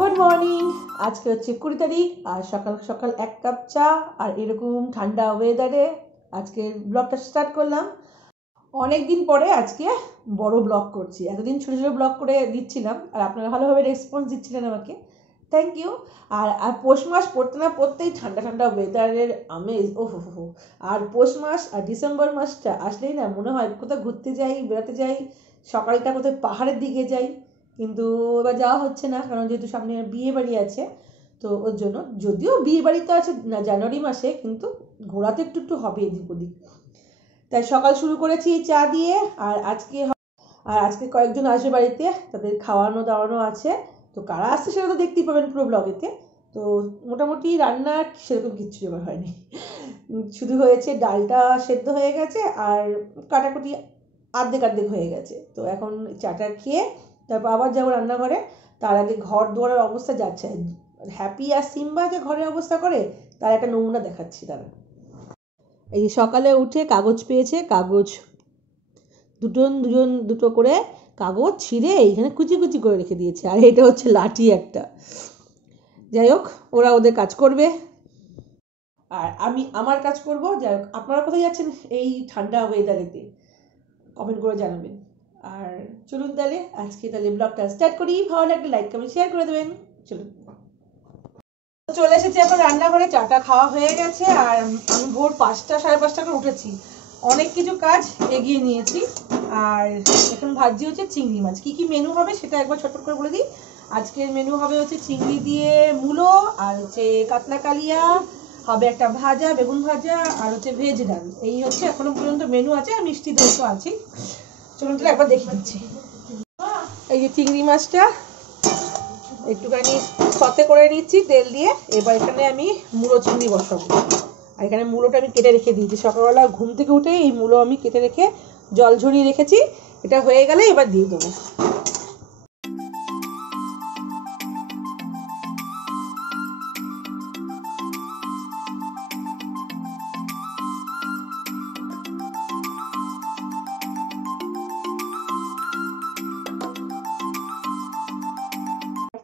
Good morning. আজকে হচ্ছে 20 তারিখ আর সকাল সকাল এক কাপ চা আর এরকম ঠান্ডা ওয়েদারে আজকে ব্লগটা স্টার্ট করলাম। অনেক দিন পরে আজকে বড় ব্লগ করছি। এতদিন ছোটো ছোটো ব্লগ করে দিচ্ছিলাম আর আপনারা ভালোভাবে রেসপন্স দিচ্ছিলেন আমাকে, থ্যাংক ইউ। আর পৌষ মাস পড়তে না পড়তেই ঠান্ডা ঠান্ডা ওয়েদারের আমেজ, ও হো। আর পৌষ মাস আর ডিসেম্বর মাসটা আসলেই না মনে হয় কোথাও ঘুরতে যাই, বেড়াতে যাই, সকালটা কোথায় পাহাড়ের দিকে যাই, কিন্তু এবার যাওয়া হচ্ছে না কারণ যেহেতু সামনে বিয়ে বাড়ি আছে। তো ওর জন্য, যদিও বিয়ে বাড়ি তো আছে না জানুয়ারি মাসে, কিন্তু ঘোরাতে একটু একটু হবে এদিক ওদিক। তাই সকাল শুরু করেছি চা দিয়ে। আর আজকে কয়েকজন আসবে বাড়িতে, তাদের খাওয়ানো দাওয়ানো আছে। তো কারা আসছে সেটা তো দেখতেই পাবেন পুরো ব্লগেতে। তো মোটামুটি রান্না সেরকম কিচ্ছু এবার হয়নি, শুধু হয়েছে ডালটা সেদ্ধ হয়ে গেছে আর কাটাকুটি অর্ধেক হয়ে গেছে। তো এখন চাটা খেয়ে তারপর আবার যাবো রান্নাঘরে। তার আগে ঘর দুয়ারের অবস্থা যাচ্ছে, হ্যাপি আর সিম্বা যে ঘরের অবস্থা করে তার একটা নমুনা দেখাচ্ছি তারা। এই সকালে উঠে কাগজ পেয়েছে, কাগজ দুটো করে কাগজ ছিঁড়ে এইখানে কুচি কুচি করে রেখে দিয়েছে, আর এটা হচ্ছে লাঠি একটা। যাই হোক, ওরা ওদের কাজ করবে আর আমি আমার কাজ করব। যাই হোক, আপনারা কোথায় যাচ্ছেন এই ঠান্ডা ওয়েদারেতে কমেন্ট করে জানাবেন। আর চলুন তাহলে আজকে ব্লগটা স্টার্ট করি। ভালো লাগলে লাইক কমেন্ট শেয়ার করে দেবেন। চলুন, চলে এসেছি এখন রান্নাঘরে। চাটা খাওয়া হয়ে গেছে আর আমি ভোর 5টা 5:30 করে উঠেছি, অনেক কিছু কাজ এগিয়ে নিয়েছি। আর এখন ভাজি হচ্ছে চিংড়ি মাছ। কি কি মেনু হবে সেটা একবার ছটফট করে বলে দিই। আজকের মেনু হবে হচ্ছে চিংড়ি দিয়ে মূলো, আর হচ্ছে কাতলা কালিয়া, হবে একটা ভাজা, বেগুন ভাজা, আর হচ্ছে ভেজ ডাল। এই হচ্ছে এখনো পর্যন্ত মেনু আছে, আর মিষ্টি দই তো আছে। চলুন তাহলে একবার দেখে দিচ্ছি। এই যে চিংড়ি মাছটা একটুখানি সতে করে নিচ্ছি তেল দিয়ে। এবার এখানে আমি মূলো চিংড়ি বসাবো। আর এখানে মূলোটা আমি কেটে রেখে দিয়েছি, সকালবেলা ঘুম থেকে উঠে এই মূলো আমি কেটে রেখে জল ঝরিয়ে রেখেছি। এটা হয়ে গেলে এবার দিয়ে দেবো।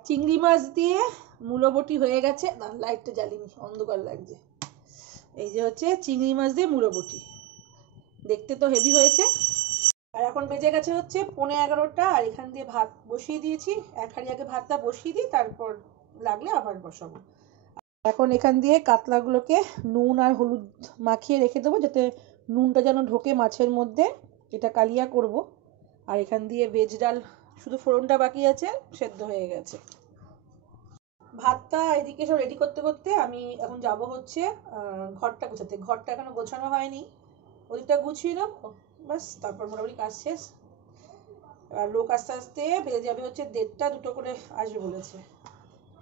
চিংড়ি মাছ দিয়ে মূলো বটি হয়ে গেছে। লাইটটা জ্বালিনি, অন্ধকার লাগছে। এই যে হচ্ছে চিংড়ি মাছ দিয়ে মূলো বটি, দেখতে তো হেভি হয়েছে। আর এখন বেজে গেছে হচ্ছে 11:15, আর এখান দিয়ে ভাত বসিয়ে দিয়েছি। এক হাঁড়ি আগে ভাতটা বসিয়ে দিই, তারপর লাগলে আবার বসাবো। এখন এখান দিয়ে কাতলাগুলোকে নুন আর হলুদ মাখিয়ে রেখে দেবো, যাতে নুনটা যেন ঢোকে মাছের মধ্যে। এটা কালিয়া করব। আর এখান দিয়ে ভেজ ডাল শুধু ফোড়নটা বাকি আছে, সেদ্ধ হয়ে গেছে। ভাতটা এদিকে সব রেডি করতে করতে আমি এখন যাব হচ্ছে ঘরটা গোছাতে। ঘরটা এখনো গোছানো হয়নি, ওদিকটা গুছিয়ে নেবো, ব্যাস তারপর মোটামুটি কাজ শেষ। আর লোক আস্তে আস্তে বেজে যাবে হচ্ছে 1:30, 2টো করে আসবে বলেছে।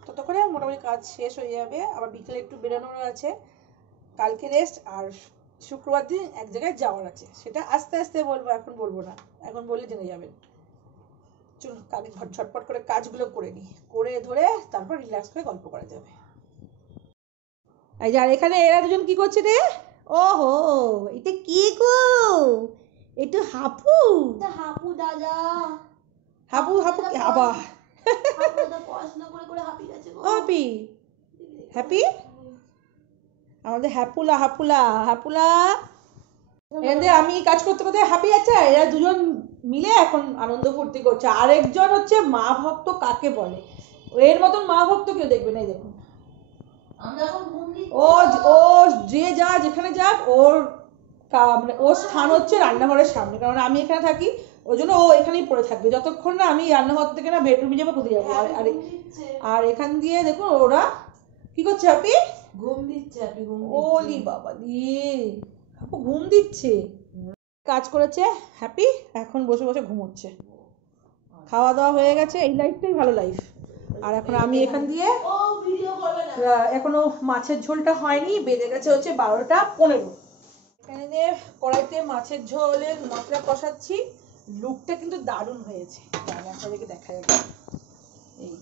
ততক্ষণে মোটামুটি কাজ শেষ হয়ে যাবে। আবার বিকেলে একটু বেরোনোর আছে, কালকে রেস্ট। আর শুক্রবার দিন এক জায়গায় যাওয়ার আছে, সেটা আস্তে আস্তে বলবো, এখন বলবো না, এখন বললে জেনে যাবেন। চলুন কালকে ঝটপট করে কাজগুলো করে নিই, করে ধরে তারপর রিল্যাক্স করে গল্প করা যাবে। এই যে আর এখানে এরা দুজন কি করছে রে? ওহো, এটা কি গো? এটা হাপু? এটা হাপু দাদা। হাপু হাপু কি আবা? হাপু দাদা পড়াশোনা করে করে হাঁপিয়ে গেছে গো। হ্যাপি হ্যাপি আমাদের হ্যাপুলা হাপুলা হাপুলা। এদের আমি কাজ করতে করতে হাঁপি যাচ্ছে, এরা দুজন মিলে এখন আনন্দ ফুর্তি করছে। আরেকজন হচ্ছে মা ভক্ত কাকে বলে, এর মতন মা ভক্ত কেউ দেখবে না। দেখুন, ও ও যে যা যেখানে যাক, ওর মানে ওর স্থান হচ্ছে রান্নাঘরের সামনে, কারণ আমি এখানে থাকি। ওই জন্য ও এখানেই পড়ে থাকবে যতক্ষণ না আমি রান্নাঘর থেকে না বেডরুমে যাবো, কোথায় যাবো। আর এখান দিয়ে দেখুন ওরা কি করছে। হ্যাপি ঘুম দিচ্ছে। ওলি বাবা দিয়ে আপু ঘুম দিচ্ছে। কাজ করেছে হ্যাপি, এখন বসে বসে ঘুমোচ্ছে। খাওয়া দাওয়া হয়ে গেছে, এই লাইফটাই ভালো লাইফ। আর এখন আমি এখান দিয়ে এখনো মাছের ঝোলটা হয়নি, বেজে গেছে হচ্ছে 12:15। এখানে কড়াইতে মাছের ঝোলের মশলা কষাচ্ছি। লুকটা কিন্তু দারুণ হয়েছে, আপনাদেরকে দেখা যাবে। এই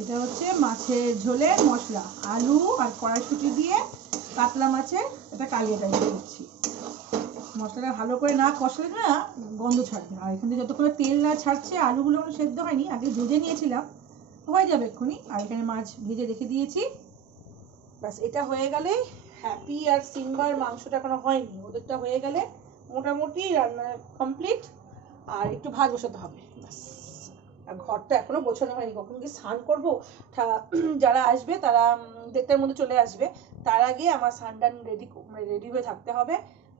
এটা হচ্ছে মাছের ঝোলের মশলা, আলু আর কড়াইশুঁটি দিয়ে কাতলা মাছের এটা কালিয়া টাইপের করছি। মশলাটা ভালো করে না কষালে না গন্ধ ছাড়বে। আর এখানে যতক্ষণ তেল না ছাড়ছে, আলুগুলো সেদ্ধ হয়নি, আগে ভেজে নিয়েছিলাম, হয়ে যাবে এক্ষুনি। আর এখানে মাছ ভেজে রেখে দিয়েছি। ব্যাস এটা হয়ে গেলেই হ্যাপি আর সিম্বার মাংসটা এখনো হয়নি, ওদেরটা হয়ে গেলে মোটামুটি রান্না কমপ্লিট। আর একটু ভাত বসাতে হবে ব্যাস। আর ঘরটা এখনো গোছানো হয়নি, কখন কি স্নান করবো। যারা আসবে তারা 1:30টার মধ্যে চলে আসবে, তার আগে আমার স্নান রেডি হয়ে থাকতে হবে,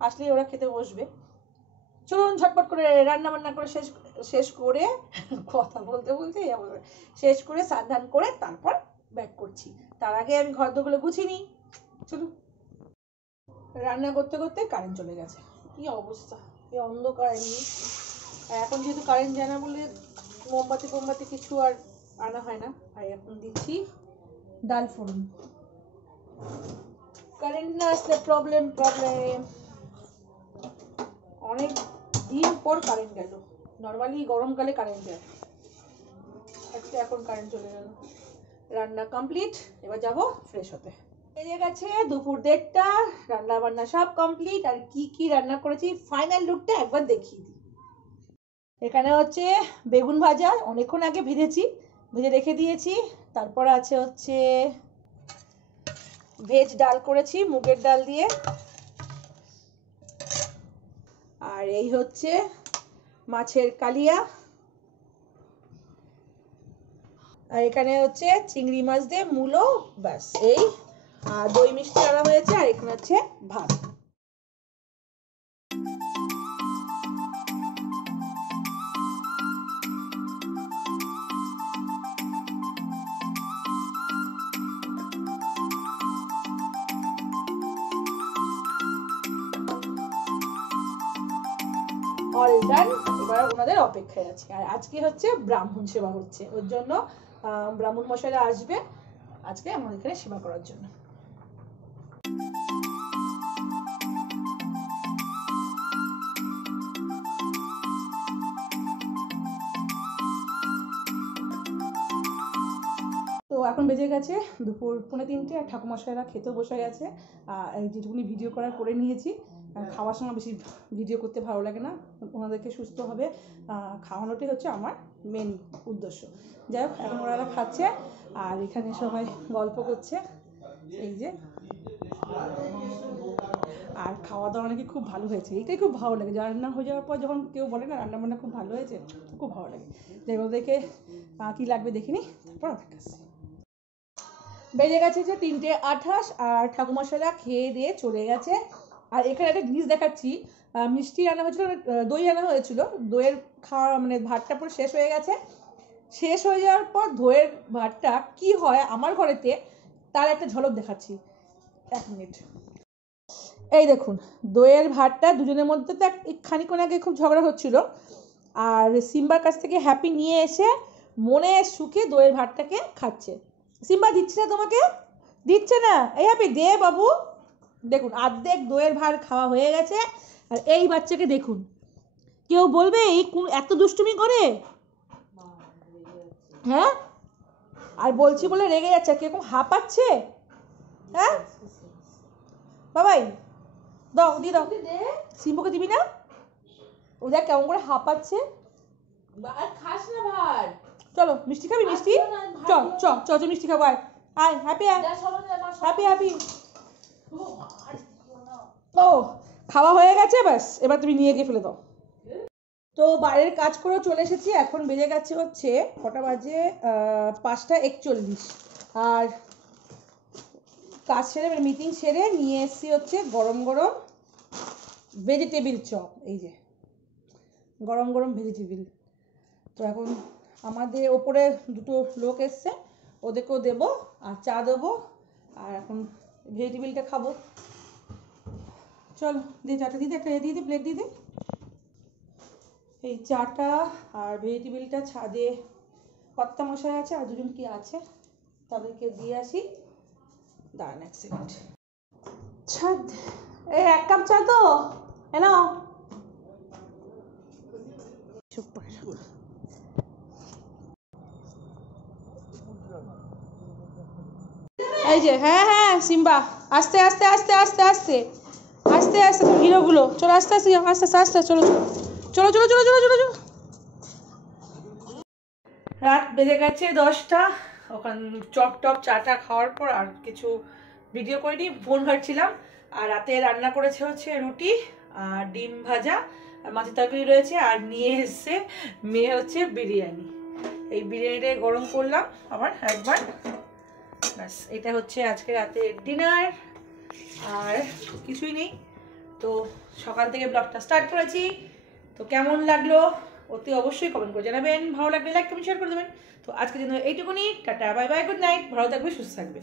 আসলে ওরা খেতে বসবে। চলুন ঝটপট করে রান্না বান্না করে শেষ করে কথা বলতে বলতে শেষ করে স্নান করে তারপর ব্যাক করছি। তার আগে আমি ঘর দোরগুলো গুছিয়ে নিই। চলুন। রান্না করতে করতে কারেন্ট চলে গেছে, কি অবস্থা, কি অন্ধকার। এমনি এখন যেহেতু কারেন্ট যায় না বলে মোমবাতি কিছু আর আনা হয় না। আর এখন দিচ্ছি ডাল ফোড়ন। কারেন্ট না আসলে প্রবলেম। অনেক দিন পর কারেন্ট গেল, নর্মালি গরমকালে কারেন্ট যায়, আজকে এখন কারেন্ট চলে গেল। রান্না কমপ্লিট, এবার যাব ফ্রেশ হতে। বেজে গেছে দুপুর 1:30, রান্না বান্না সব কমপ্লিট। আর কি রান্না করেছি ফাইনাল লুকটা একবার দেখিয়ে দিই। এখানে হচ্ছে বেগুন ভাজা, অনেকক্ষণ আগে ভেজে রেখে দিয়েছি। তারপর আছে হচ্ছে ভেজ ডাল করেছি মুগের ডাল দিয়ে। আর এই হচ্ছে মাছের কালিয়া। আর এখানে হচ্ছে চিংড়ি মাছ দিয়ে মূলো, ব্যাস এই। আর দই মিষ্টি আনা হয়েছে। আর এখানে হচ্ছে ভাত। All done. এবার ওনাদের অপেক্ষায় আছি। আর আজকে হচ্ছে ব্রাহ্মণ সেবা হচ্ছে, ওর জন্য ব্রাহ্মণ মশাইরা আসবে আজকে আমাদের এখানে সেবা করার জন্য। তো এখন বেজে গেছে দুপুর 2:45, আর ঠাকুরমশাইরা খেতেও বসে গেছে। যেটুকুনি ভিডিও করে নিয়েছি। খাওয়ার সময় বেশি ভিডিও করতে ভালো লাগে না, ওনাদেরকে সুস্থভাবে খাওয়ানোটাই হচ্ছে আমার মেন উদ্দেশ্য। যাই হোক, এখন ওরা খাচ্ছে আর এখানে সবাই গল্প করছে, এই যে। আর খাওয়া দাওয়া নাকি খুব ভালো হয়েছে, এটাই খুব ভালো লাগে। রান্না হয়ে যাওয়ার পর যখন কেউ বলে না রান্না বান্না খুব ভালো হয়েছে, খুব ভালো লাগে। যাই হোক, ওদেরকে কী লাগবে দেখিনি, তারপর অপেক্ষা। বেজে গেছে যে 3:28, আর ঠাকুরমশাইরা খেয়ে দিয়ে চলে গেছে। আর এখানে একটা জিনিস দেখাচ্ছি, মিষ্টি আনা হয়েছিল, দই আনা হয়েছিল, দইয়ের খাওয়া মানে ভাতটা পুরো শেষ হয়ে গেছে। শেষ হয়ে যাওয়ার পর দইয়ের ভাতটা কি হয় আমার ঘরেতে, তার একটা ঝলক দেখাচ্ছি, 1 মিনিট। এই দেখুন, দইয়ের ভাতটা দুজনের মধ্যে তো খানিক্ষণ আগে খুব ঝগড়া হচ্ছিল, আর সিম্বার কাছ থেকে হ্যাপি নিয়ে এসে মনে সুখে দইয়ের ভাতটাকে খাচ্ছে। সিম্বা দিচ্ছে না তোমাকে, দিচ্ছে না, এই হ্যাপি দে বাবু। দেখুন, অর্ধেক দইয়ের ভাত খাওয়া হয়ে গেছে। আর এই বাচ্চাকে দেখুন, কেউ বলবে এই এত দুষ্টুমি করে, হ্যাঁ? আর বলছি বলে রেগে যাচ্ছে, কিরকম হাঁপাচ্ছে, হ্যাঁ বাবাই? দাও, দিয়ে দাও। সিম্বুকে দিবি না? ও দেখ কেমন করে হাঁপাচ্ছে। খাস না ভাত। চলো মিষ্টি খাবি? মিষ্টি চল মিষ্টি খাবো। আয় হ্যাপি, হ্যাপি। ও খাওয়া হয়ে গেছে, ব্যাস এবার তুমি নিয়ে গিয়ে ফেলে দাও। তো বাইরের কাজ করেও চলে এসেছি। এখন বেজে গেছে হচ্ছে কটা বাজে, 5:41। আর কাজ সেরে মিটিং সেরে নিয়ে এসেছি হচ্ছে গরম গরম ভেজিটেবিল চপ। এই যে গরম গরম ভেজিটেবিল। তো এখন আমাদের ওপরে 2টো লোক এসছে, ওদেরকেও দেবো আর চা দেবো। আর এখন ভেজিটেবিলটা খাবো। চলো দিয়ে চাটা দিয়ে একটা দিয়ে দিই, প্লেট দিয়ে দিই। এই চাটা আর ভেজিটেবিলটা ছাদে কর্তা মশাই আছে আর দুজন কি আছে, তাদেরকে দিয়ে আসি। দাঁড়ান 1 সেকেন্ড। ছাদ, এই 1 কাপ চা তো নাও। এই যে, হ্যাঁ সিম্বা, আস্তে আস্তে আস্তে আস্তে আস্তে আস্তে আস্তে তো হিরোগুলো চলো, আস্তে আস্তে যাও, আস্তে আস্তে আস্তে চলো চলো চলো চলো চলো চলো চলো। রাত বেজে গেছে 10টা। ওখান চপ টপ চাটা খাওয়ার পর আর কিছু ভিডিও করিনি, ফোন ঘাটছিলাম। আর রাতে রান্না করেছে হচ্ছে রুটি আর ডিম ভাজা আর মাছের তরকারি রয়েছে, আর নিয়ে এসছে মেয়ে হচ্ছে বিরিয়ানি। এই বিরিয়ানিটা গরম করলাম আবার একবার, ব্যাস এটা হচ্ছে আজকে রাতের ডিনার। আর কিছুই নেই। তো সকাল থেকে ব্লগটা স্টার্ট করেছি, তো কেমন লাগলো অতি অবশ্যই কমেন্ট করে জানাবেন। ভালো লাগলে লাইক কমেন্ট শেয়ার করে দেবেন। তো আজকের জন্য এইটুকুনি, tata bye bye, good night, ভালো থাকবে সুস্থ থাকবে।